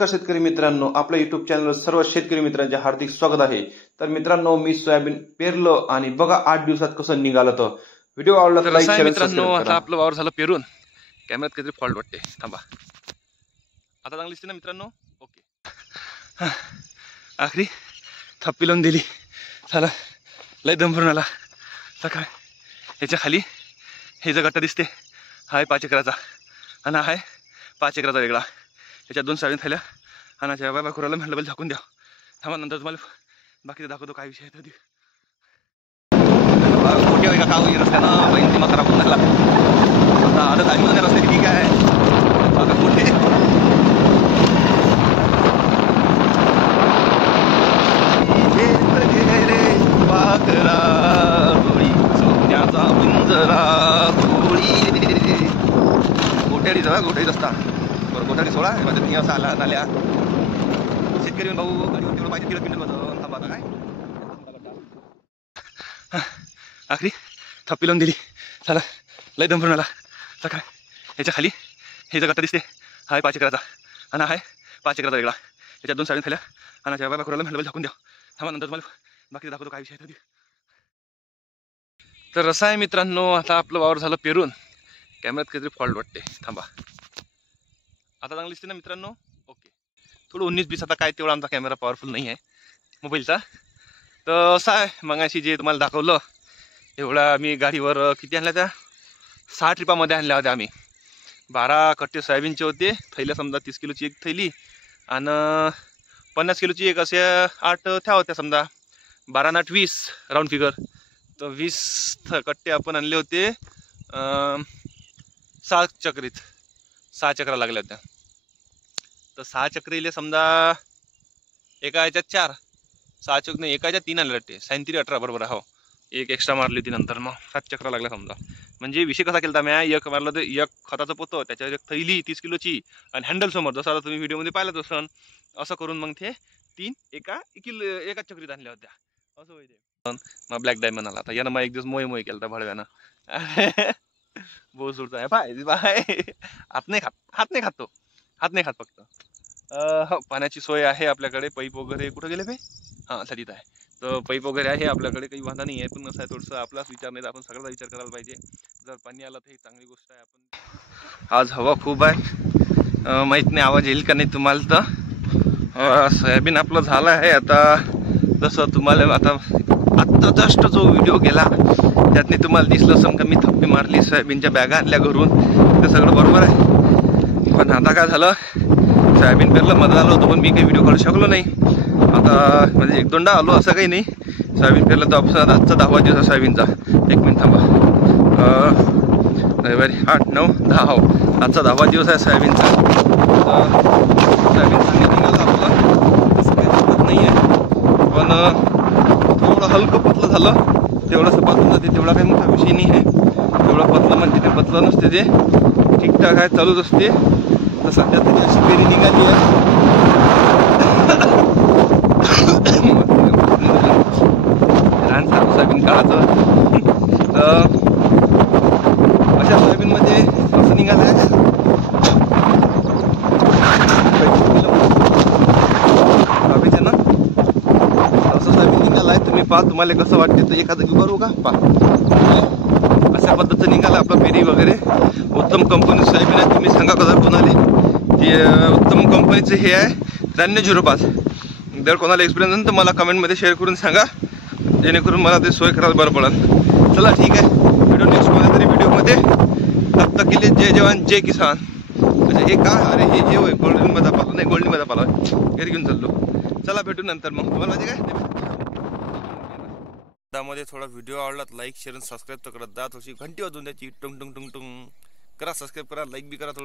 नमस्कार शेतकरी मित्रांनो, आपल्या युट्यूब चॅनलवर सर्व शेतकरी मित्रांचे हार्दिक स्वागत आहे। तर मित्रांनो, मी सोयाबीन पेरलं आणि बघा 8 दिवसात कसं निघालं तर व्हिडिओ आवडला तर लाईक शेअर मित्रांनो, आता आपलं वावर झालं पेरून कॅमेऱ्यात काहीतरी फॉल्ट वाटते, थांबा। आता चांगली दिसते ना मित्रांनो? ओके। आखरी थप्पी लावून दिली, चला लय दम भरून आला। सकाळ ह्याच्या खाली हे जो गट्टा दिसते हा 5 एकराचा आणि हा 5 एकराचा वेगळा। ह्याच्यात 2 सोयाबीन थैल्या आणि जेव्हा बाबा कुराला म्हटलं झाकून द्या, थांबा नंतर तुम्हाला बाकी दाखवतो काय विषय आहे। मोठे का काऊ रस्त्यानं बहीण दिमाग खराब होऊन झाला। आता आडत आली रस्त्याची ठीक आहे, आता मोठे सोन्याचा पिंजरा गोठ्याडी जरा गोठ्यात असता बरं, गोठ्याडी सोळा माझ्या असा आला आल्या शेतकरी भाऊ गाडीवर तेवढं पाहिजे किलो क्विंटल होतं। थांबा काय आखरी थप्पी लावून दिली, चला लय दम भरून आला। सकाळ ह्याच्या खाली हे जो गट्टा दिसते हा 5 एकराचा आणि हा 5 एकराचा वेगळा। ह्याच्यात 2 सोयाबीन थैल्या आणि जेव्हा बाबा कुराला म्हटलं झाकून द्या, थांबा नंतर तुम्हाला बाकी दाखवतो काय विषय आहे। तर असं आहे मित्रांनो, आता आपलं वावर झालं पेरून कॅमेऱ्यात काहीतरी फॉल्ट वाटते, थांबा। आता चांगली दिसते ना मित्रांनो? ओके। थोडं 19-20 आता काय तेवढा आमचा कॅमेरा पॉवरफुल नाही आहे मोबाईलचा। तर असं आहे, मगाशी जे तुम्हाला दाखवलं एवढा आम्ही गाडीवर किती आणल्या त्या 6 ट्रिपामध्ये आणल्या होत्या आम्ही। 12 कट्टे सोयाबीनचे होते, थैल्या समजा 30 किलोची एक थैली आणि 50 किलोची एक, असे 8 त्या होत्या समजा, 12 आणि 8 20 राऊंड फिगर। तर 20 कट्टे आपण आणले होते 6 चक्रीत, 6 चक्रा लागल्या होत्या। तर 6 चक्रीले समजा एका ह्याच्यात 4, 6 चक्र नाही एका ह्याच्यात 3 आणले वाटते, 37 18 बरोबर। हो, एक एक्स्ट्रा मारली होती नंतर, मग 7 चक्रा लागल्या समजा। म्हणजे विषय कसा केला म्या, एक मारलं तर एक खताचं पोतं, त्याच्यावर एक थैली 30 किलोची आणि हँडल समोर, जसं आता तुम्ही व्हिडिओमध्ये पाहिलं तसं असं करून मग ते 3 एका चक्रीत आणल्या होत्या, असं होईल। मग ब्लॅक डायमंड आला, आता यानं मग एक दिवस मोय केलं तर भडव्यानं बहुत सुटता है बाय बाय। हात नाही खात फक्त। हो, पाण्याची सोय आहे आपल्याकडे, पाईप वगैरे कुठं गेले बे, हां तिथं आहे। तर पाईप वगैरे आहे आपल्याकडे, काही वांधा नाही आहे। पण असं आहे थोडंसं आपलाच विचार नाही तर आपण सगळ्याचा विचार करायला पाहिजे। जर पाणी आलं तर ही चांगली गोष्ट आहे। आपण आज हवा खूप आहे, माहीत नाही आवाज येईल का नाही तुम्हाला। तर सोयाबीन आपलं झालं आहे आता, जसं तुम्हाला आता जस्ट जो व्हिडिओ गेला त्यातनी तुम्हाला दिसलं असं का मी थप्पी मारली, सोयाबीनच्या बॅगा आणल्या घरून, ते सगळं बरोबर आहे। पण आता काय झालं, सोयाबीन पेरलं मध्ये आलो होतो पण मी काही व्हिडिओ काढू शकलो नाही। आता म्हणजे 1-2दा आलो, असं काही नाही। सोयाबीन पेरलं तर आपण आजचा 10वा दिवस आहे सोयाबीनचा। 1 मिनिट थांबा, रविवारी 8, 9, 10, हो आजचा 10वा दिवस आहे सोयाबीनचा। सोयाबीन चांगलं निघालं आपलं, असं काही दिसत नाही आहे। पण थोडं हलकं पतलं झालं, तेवढंसं पतलं जाते, तेवढा काही मोठा विषय नाही आहे। तेवढं पतलं म्हणते ते पतलं नसते, ते ठीकठाक आहे, चालूच असते। तर सध्या तरी अशी पेरी निघाली आहे सोयाबीन काढायचं। तर अशा सोयाबीनमध्ये असं निघालं आहे ना, असं सोयाबीन निघालं आहे। तुम्ही पहा, तुम्हाला कसं वाटते तर एखादं बरोबर का पहा, अशा पद्धतीचं निघालं आपलं पेरी वगैरे। उत्तम कंपनी सोयाबीन आहे, तुम्ही सांगा का जर कोणाला ते उत्तम कंपनीचं हे आहे 9305, जर कोणाला एक्सपिरियन्स असेल तर मला कमेंटमध्ये शेअर करून सांगा, जेणेकरून मला ते सोय करायला बरं पडेल। चला ठीक आहे, व्हिडिओ नेक्स्ट कोणत्या तरी व्हिडिओमध्ये, तब तक के लिए जय जवान जय किसान। म्हणजे हे काय, अरे हे होय गोल्डन मध्ये पाला नाही, गोल्डन मध्ये पाला घरी घेऊन चाललो। चला भेटू नंतर, मग तुम्हाला माहिती काय त्यामध्ये थोडा व्हिडिओ आवडला लाईक शेअर आणि सबस्क्राईब तर करत जा, थोडीशी घंटी वाजवून द्यायची, टुंग टुंग टुंग टुंग करा, सबस्क्राईब करा, लाईक बी करा थोडंसं।